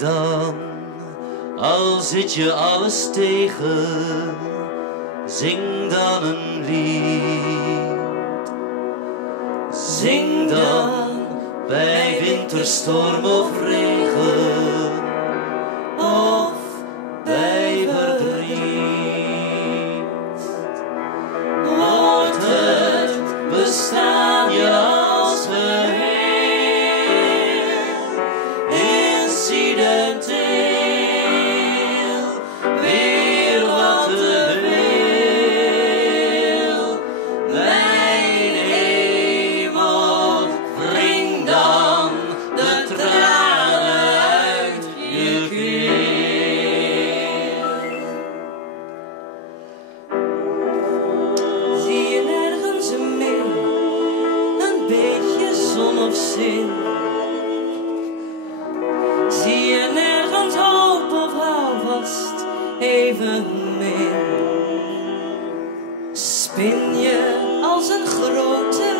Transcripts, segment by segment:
dan, al zit je alles tegen, zing dan een lied. Zing dan bij winterstorm of regen, of bij verdriet. Wordt het bestaan je als geheel incidenteel, weer wat te veel. Mijn hemel, wring dan de tranen uit je keel. Zie je nergens een min, een beetje zon of zin? Zie je nergens hoop of hou vast evenmin? Spin je als een grote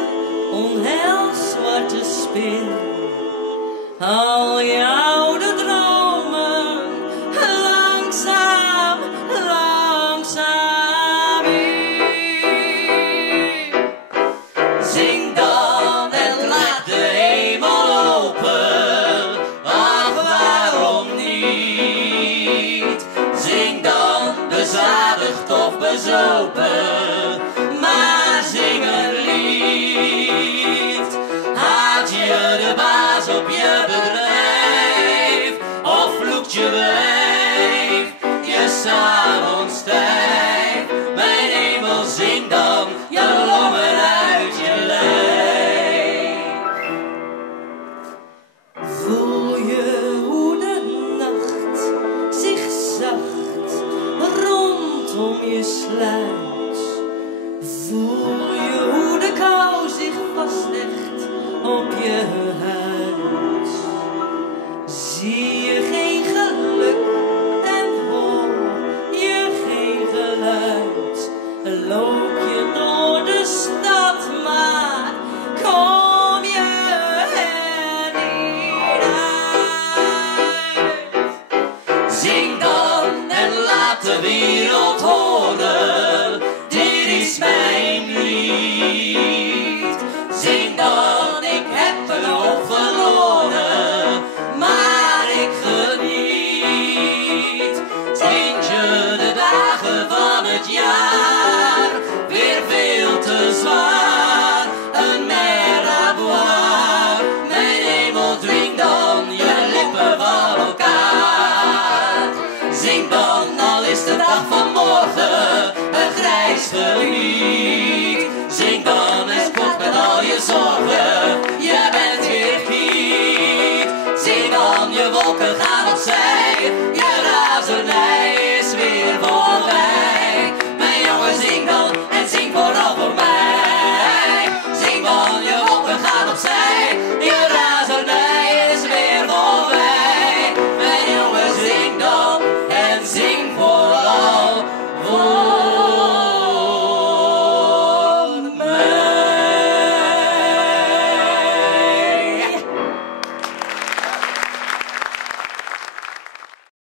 onheilzwarte spin al je oude dromen langzaam, langzaam in. Zing dan en laat de hemel open, ach waarom niet? Zing dan bezadigd of bezopen, maar zing een lied. Haat je de baas op je bedrijf, of vloekt je wijf je s'avonds stijf? Mijn hemel, zing dan je longen uit je lijf. Voel je hoe de nacht zich zacht rondom je sluit? Voel je hoe de kou zich vastlegt op je